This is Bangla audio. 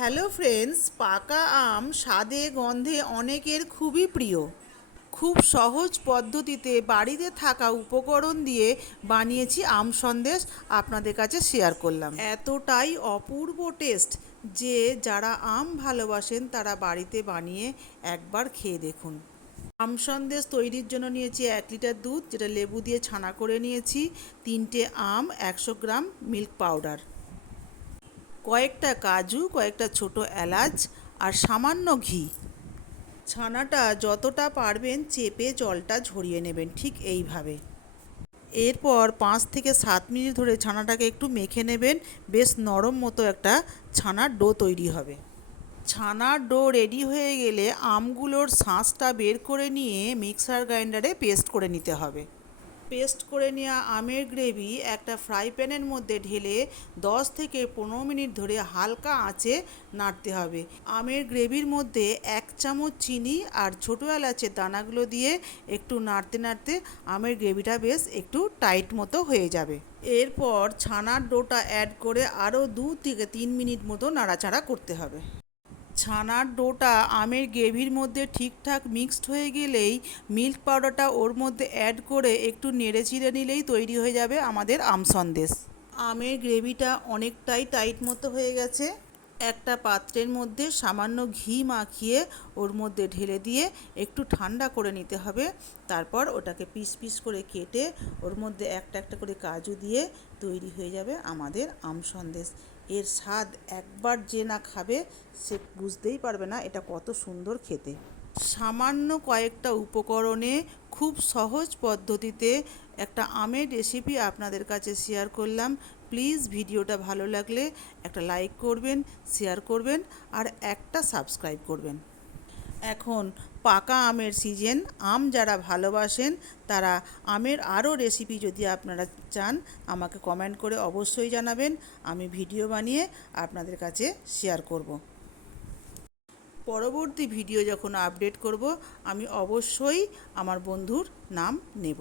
হ্যালো ফ্রেন্ডস, পাকা আম স্বাদে গন্ধে অনেকের খুবই প্রিয়। খুব সহজ পদ্ধতিতে বাড়িতে থাকা উপকরণ দিয়ে বানিয়েছি আম সন্দেশ, আপনাদের কাছে শেয়ার করলাম। এতটাই অপূর্ব টেস্ট যে যারা আম ভালোবাসেন তারা বাড়িতে বানিয়ে একবার খেয়ে দেখুন। আম সন্দেশ তৈরির জন্য নিয়েছি 1 লিটার দুধ, যেটা লেবু দিয়ে ছানা করে নিয়েছি, 3টে আম, 100 গ্রাম মিল্ক পাউডার, কয়েকটা কাজু, কয়েকটা ছোট এলাচ আর সামান্য ঘি। ছানাটা যতটা পারবেন চেপে জলটা ঝরিয়ে নেবেন, ঠিক এইভাবে। এরপর 5 থেকে 7 মিনিট ধরে ছানাটাকে একটু মেখে নেবেন, বেশ নরম মতো একটা ছানার ডো তৈরি হবে। ছানার ডো রেডি হয়ে গেলে আমগুলোর শাঁসটা বের করে নিয়ে মিক্সার গ্রাইন্ডারে পেস্ট করে নিতে হবে। পেস্ট করে নেওয়া আমের গ্রেভি একটা ফ্রাই প্যানের মধ্যে ঢেলে 10 থেকে 15 মিনিট ধরে হালকা আঁচে নাড়তে হবে। আমের গ্রেভির মধ্যে 1 চামচ চিনি আর ছোটো এলাচের দানাগুলো দিয়ে একটু নাড়তে নাড়তে আমের গ্রেভিটা বেশ একটু টাইট মতো হয়ে যাবে। এরপর ছানার ডোটা অ্যাড করে আরও 2 থেকে 3 মিনিট মতো নাড়াচাড়া করতে হবে। ছানার ডোটা আমের গ্রেভির মধ্যে ঠিকঠাক মিক্সড হয়ে গেলেই মিল্ক পাউডারটা ওর মধ্যে অ্যাড করে একটু নেড়ে চিড়ে নিলেই তৈরি হয়ে যাবে আমাদের আম সন্দেশ। আমের গ্রেভিটা অনেকটাই টাইট মতো হয়ে গেছে। একটা পাত্রের মধ্যে সামান্য ঘি মাখিয়ে ওর মধ্যে ঢেলে দিয়ে একটু ঠান্ডা করে নিতে হবে। তারপর ওটাকে পিস পিস করে কেটে ওর মধ্যে একটা একটা করে কাজু দিয়ে তৈরি হয়ে যাবে আমাদের আম সন্দেশ। এর স্বাদ একবার যে না খাবে সে বুঝতেই পারবে না এটা কত সুন্দর খেতে। সামান্য কয়েকটা উপকরণে খুব সহজ পদ্ধতিতে একটা আমের রেসিপি আপনাদের কাছে শেয়ার করলাম। প্লিজ ভিডিওটা ভালো লাগলে একটা লাইক করবেন, শেয়ার করবেন আর একটা সাবস্ক্রাইব করবেন। এখন পাকা আমের সিজন, আম যারা ভালোবাসেন তারা আমের আরও রেসিপি যদি আপনারা চান আমাকে কমেন্ট করে অবশ্যই জানাবেন, আমি ভিডিও বানিয়ে আপনাদের কাছে শেয়ার করব। পরবর্তী ভিডিও যখন আপডেট করব আমি অবশ্যই আমার বন্ধুর নাম নেব।